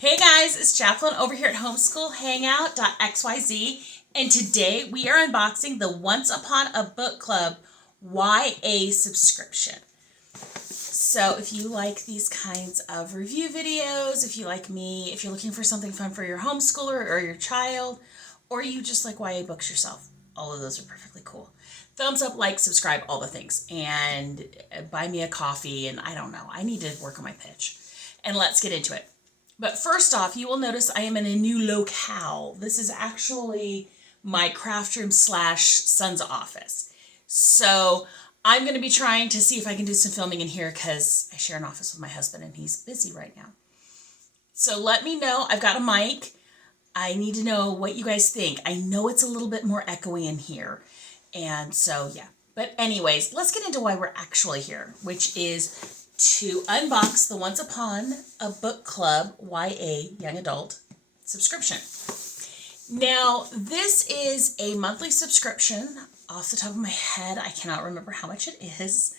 Hey guys, it's Jacqueline over here at Homeschool Hangout.xyz, and today we are unboxing the Once Upon a Book Club YA subscription. So if you like these kinds of review videos, if you like me, if you're looking for something fun for your homeschooler or your child, or you just like YA books yourself, all of those are perfectly cool. Thumbs up, like, subscribe, all the things, and buy me a coffee, and I don't know, I need to work on my pitch. And let's get into it. But first off, you will notice I am in a new locale. This is actually my craft room / son's office. So I'm going to be trying to see if I can do some filming in here because I share an office with my husband and he's busy right now. So let me know. I've got a mic. I need to know what you guys think. I know it's a little bit more echoey in here. And so, yeah. But anyways, let's get into why we're actually here, which is to unbox the Once Upon a Book Club YA Young Adult subscription. Now, this is a monthly subscription. Off the top of my head, I cannot remember how much it is.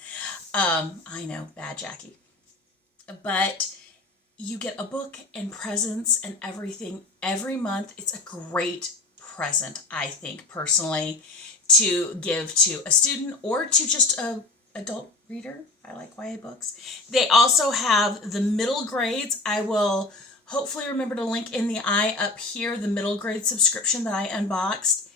I know, bad Jackie. But you get a book and presents and everything every month. It's a great present, I think, personally, to give to a student or to just a adult reader. I like YA books. They also have the middle grades. I will hopefully remember to link in the eye up here the middle grade subscription that I unboxed.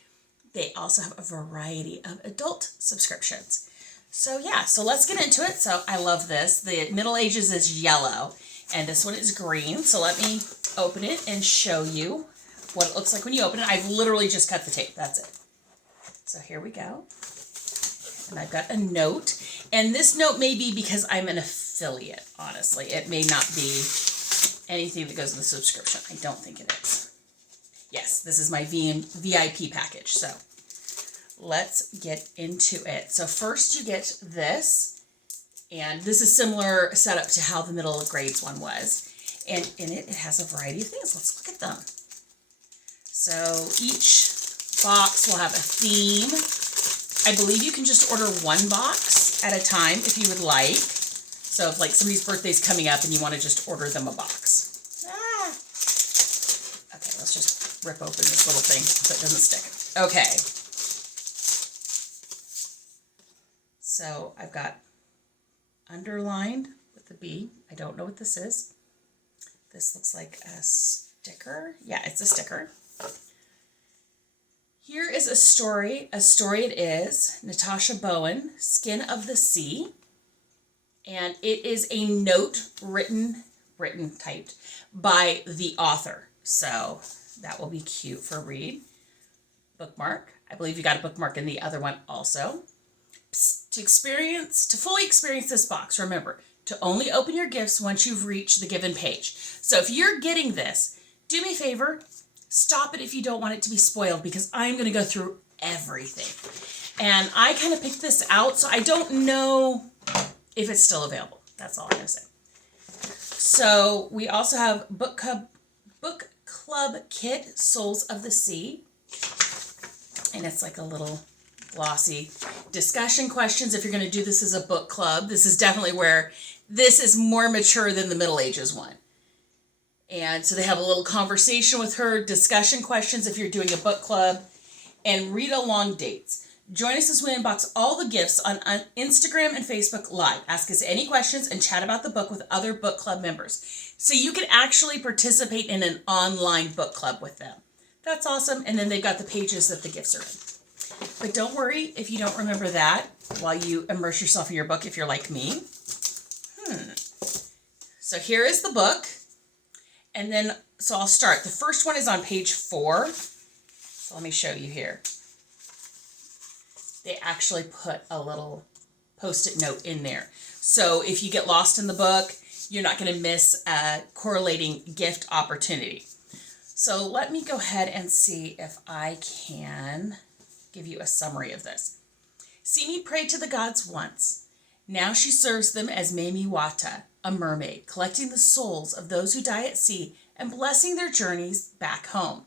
They also have a variety of adult subscriptions. So yeah, so let's get into it. So I love this. The Middle Ages is yellow and this one is green. So let me open it and show you what it looks like when you open it. I've literally just cut the tape. That's it. So here we go. And I've got a note. And this note may be because I'm an affiliate, honestly. It may not be anything that goes in the subscription. I don't think it is. Yes, this is my VIP package. So let's get into it. So first you get this. And this is similar setup to how the middle grades one was. And in it, it has a variety of things. Let's look at them. So each box will have a theme. I believe you can just order one box at a time if you would like. So if like somebody's birthday's coming up and you want to just order them a box. Okay, let's just rip open this little thing so it doesn't stick. Okay. So I've got underlined with the B. I don't know what this is. This looks like a sticker. Yeah, it's a sticker. Here is a story. A story it is. Natasha Bowen, Skin of the Sea. And it is a note typed by the author. So that will be cute for a read. Bookmark. I believe you got a bookmark in the other one also. To fully experience this box, remember to only open your gifts once you've reached the given page. So if you're getting this, do me a favor. Stop it if you don't want it to be spoiled because I'm going to go through everything. And I kind of picked this out, so I don't know if it's still available. That's all I'm going to say. So we also have Book Club Kit, Souls of the Sea. And it's like a little glossy discussion questions if you're going to do this as a book club. This is definitely where this is more mature than the Middle Ages one. And so they have a little conversation with her, discussion questions if you're doing a book club, and read-along dates. Join us as we unbox all the gifts on Instagram and Facebook Live. Ask us any questions and chat about the book with other book club members. So you can actually participate in an online book club with them. That's awesome. And then they've got the pages that the gifts are in. But don't worry if you don't remember that while you immerse yourself in your book if you're like me. So here is the book. And then, so I'll start. The first one is on page 4. So let me show you here. They actually put a little post-it note in there. So if you get lost in the book, you're not going to miss a correlating gift opportunity. So let me go ahead and see if I can give you a summary of this. Simi prayed to the gods once. Now she serves them as Mami Wata, a mermaid, collecting the souls of those who die at sea and blessing their journeys back home.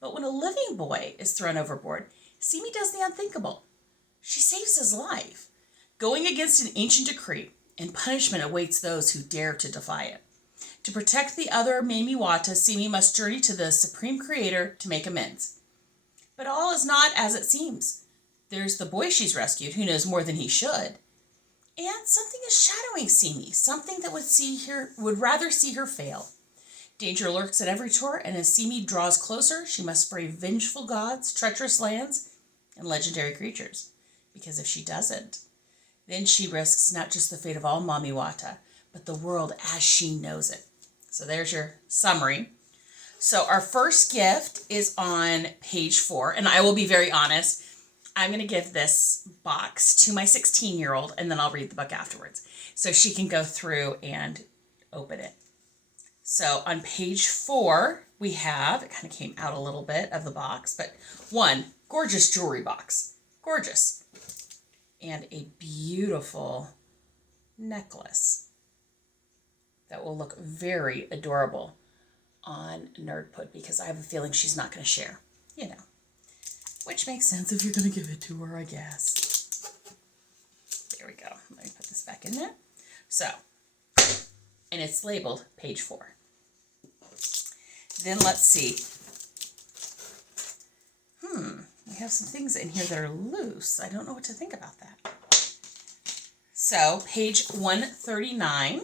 But when a living boy is thrown overboard, Simi does the unthinkable. She saves his life, going against an ancient decree, and punishment awaits those who dare to defy it. To protect the other Mamie Wata, Simi must journey to the Supreme Creator to make amends. But all is not as it seems. There's the boy she's rescued, who knows more than he should. And something is shadowing Simi, something that would rather see her fail. Danger lurks at every tour, and as Simi draws closer, she must brave vengeful gods, treacherous lands, and legendary creatures. Because if she doesn't, then she risks not just the fate of all Mamiwata, but the world as she knows it. So there's your summary. So our first gift is on page 4, and I will be very honest. I'm going to give this box to my 16-year-old, and then I'll read the book afterwards, so she can go through and open it. So on page 4, we have, it kind of came out a little bit of the box, but 1, gorgeous jewelry box. Gorgeous. And a beautiful necklace that will look very adorable on Nerdput, because I have a feeling she's not going to share, you know, which makes sense if you're going to give it to her, I guess. There we go. Let me put this back in there. So, and it's labeled page 4. Then let's see. We have some things in here that are loose. I don't know what to think about that. So, page 139.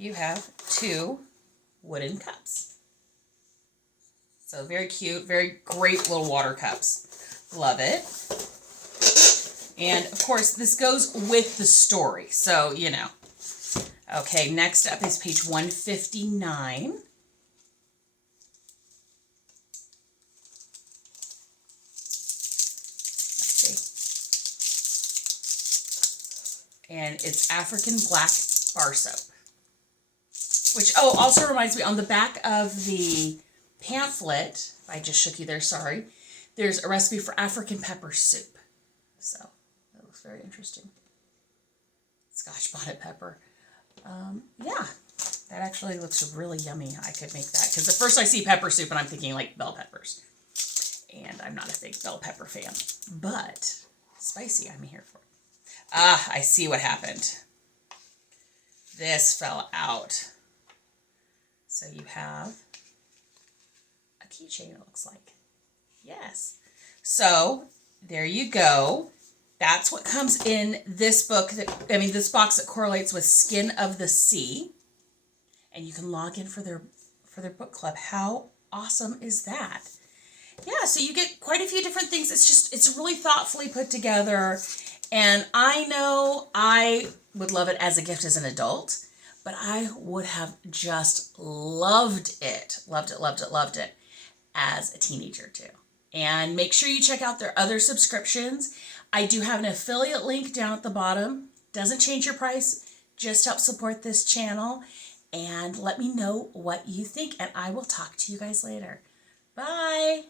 You have 2 wooden cups. So very cute, very great little water cups. Love it. And of course, this goes with the story, so you know. Okay, next up is page 159. Let's see. And it's African black bar soap. Which, also reminds me, on the back of the pamphlet, I just shook you there, sorry, there's a recipe for African pepper soup. So, that looks very interesting. Scotch bonnet pepper. Yeah, that actually looks really yummy. I could make that, because at first I see pepper soup and I'm thinking like bell peppers. And I'm not a big bell pepper fan. But, spicy, I'm here for it. Ah, I see what happened. This fell out. So you have a keychain, it looks like. Yes. So there you go. That's what comes in this book, this box that correlates with Skin of the Sea. And you can log in for their book club. How awesome is that? Yeah, so you get quite a few different things. It's really thoughtfully put together. And I know I would love it as a gift as an adult, but I would have just loved it. Loved it as a teenager too. And make sure you check out their other subscriptions. I do have an affiliate link down at the bottom. Doesn't change your price, just help support this channel. And let me know what you think, and I will talk to you guys later. Bye.